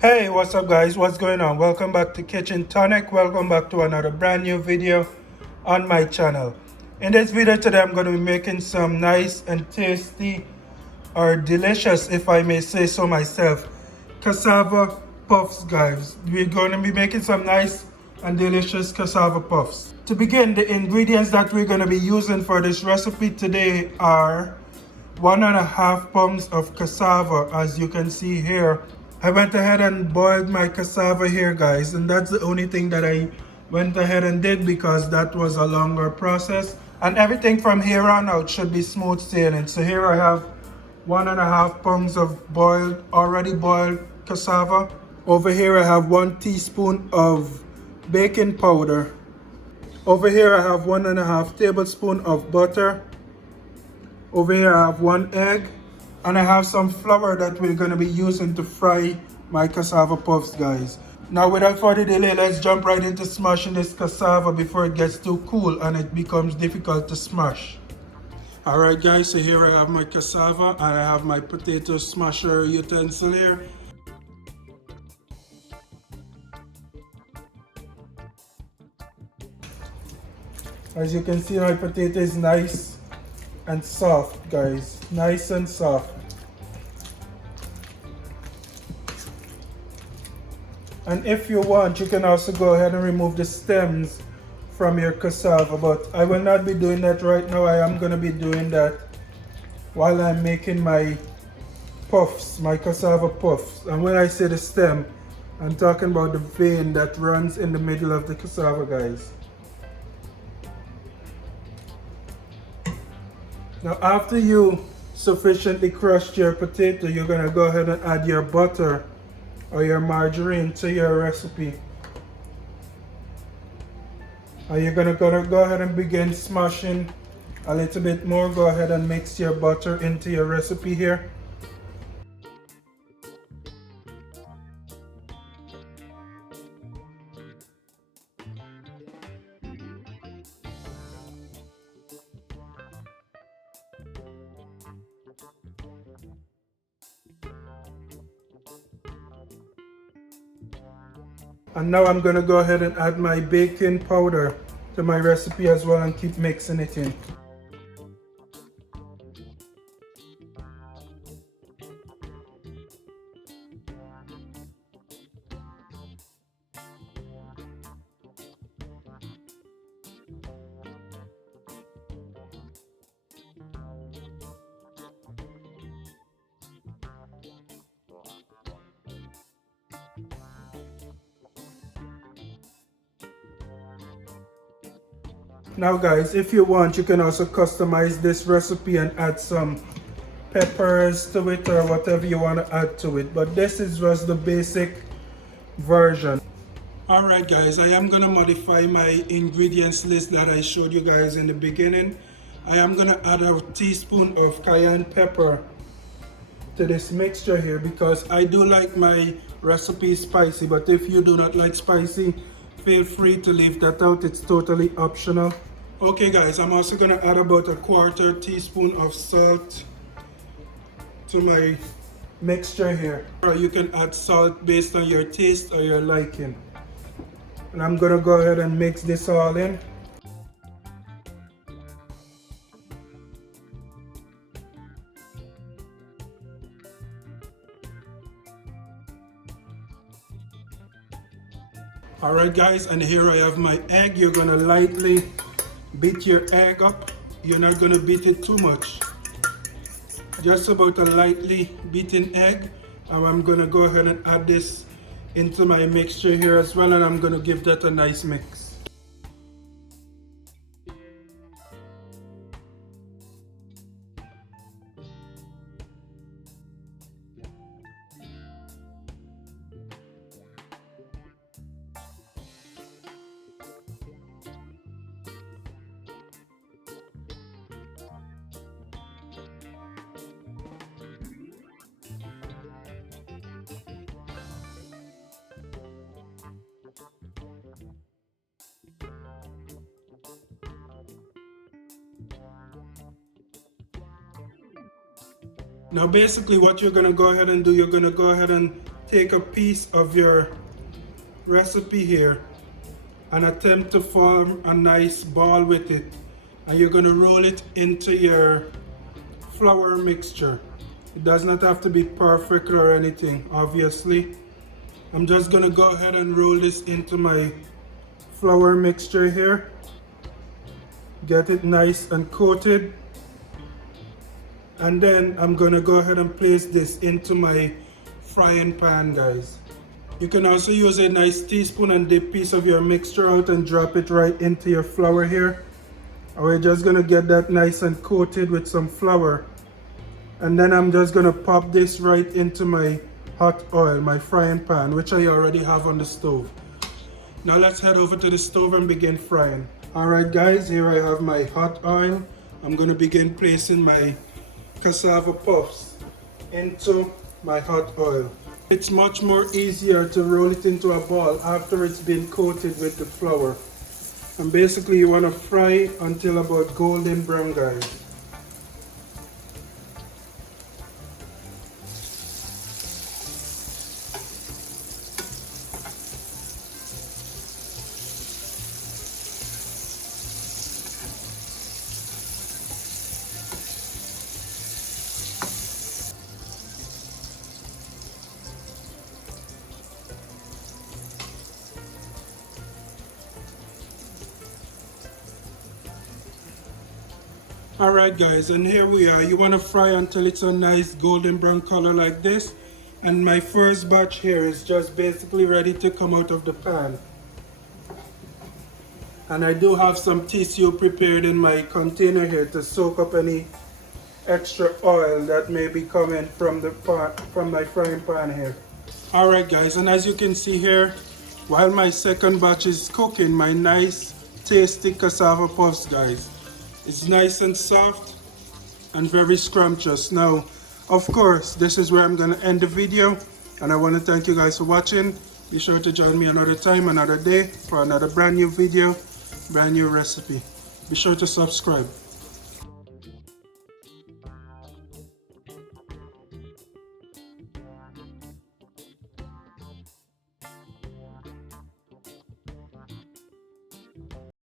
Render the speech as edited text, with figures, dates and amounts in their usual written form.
Hey, what's up guys? What's going on? Welcome back to Kitchen Tonic. Welcome back to another brand new video on my channel. In this video today, I'm going to be making some nice and tasty or delicious, if I may say so myself, cassava puffs, guys. We're going to be making some nice and delicious cassava puffs. To begin, the ingredients that we're going to be using for this recipe today are 1.5 pounds of cassava, as you can see here. I went ahead and boiled my cassava here, guys, and that's the only thing that I went ahead and did because that was a longer process. And everything from here on out should be smooth sailing. So here I have 1.5 pounds of already boiled cassava. Over here I have 1 teaspoon of baking powder. Over here I have 1.5 tablespoons of butter. Over here I have 1 egg, and I have some flour that we're going to be using to fry my cassava puffs, guys. Now without further delay, let's jump right into smashing this cassava before it gets too cool and it becomes difficult to smash. Alright guys, so here I have my cassava and I have my potato smasher utensil here. As you can see, my potato is nice and soft, guys. Nice and soft. And if you want, you can also go ahead and remove the stems from your cassava, but I will not be doing that right now. I am going to be doing that while I'm making my puffs, my cassava puffs. And when I say the stem, I'm talking about the vein that runs in the middle of the cassava, guys. Now after you sufficiently crushed your potato, you're going to go ahead and add your butter or your margarine to your recipe. And you're going to go ahead and begin smashing a little bit more. Go ahead and mix your butter into your recipe here. And now I'm going to go ahead and add my baking powder to my recipe as well and keep mixing it in. Now guys, if you want, you can also customize this recipe and add some peppers to it or whatever you want to add to it. But this is just the basic version. Alright guys, I am going to modify my ingredients list that I showed you guys in the beginning. I am going to add a teaspoon of cayenne pepper to this mixture here because I do like my recipe spicy, but if you do not like spicy, feel free to leave that out. It's totally optional. Okay guys, I'm also going to add about a 1/4 teaspoon of salt to my mixture here. Or you can add salt based on your taste or your liking. And I'm going to go ahead and mix this all in. Alright guys, and here I have my egg. You're going to lightly beat your egg up. You're not going to beat it too much. Just about a lightly beaten egg. And I'm going to go ahead and add this into my mixture here as well, and I'm going to give that a nice mix. Now basically what you're going to go ahead and do, you're going to go ahead and take a piece of your recipe here and attempt to form a nice ball with it, and you're going to roll it into your flour mixture. It does not have to be perfect or anything, obviously. I'm just going to go ahead and roll this into my flour mixture here. Get it nice and coated, and then I'm going to go ahead and place this into my frying pan, guys. You can also use a nice teaspoon and dip piece of your mixture out and drop it right into your flour here. And we're just going to get that nice and coated with some flour. And then I'm just going to pop this right into my hot oil, my frying pan, which I already have on the stove. Now let's head over to the stove and begin frying. Alright guys, here I have my hot oil. I'm going to begin placing my cassava puffs into my hot oil. It's much more easier to roll it into a ball after it's been coated with the flour. And basically you want to fry until about golden brown, guys. Alright guys, and here we are. You want to fry until it's a nice golden brown color like this. And my first batch here is just basically ready to come out of the pan. And I do have some tissue prepared in my container here to soak up any extra oil that may be coming from the pot, from my frying pan here. Alright guys, and as you can see here, while my second batch is cooking, my nice tasty cassava puffs, guys. It's nice and soft and very scrumptious. Now, of course, this is where I'm going to end the video. And I want to thank you guys for watching. Be sure to join me another time, another day for another brand new video, brand new recipe. Be sure to subscribe.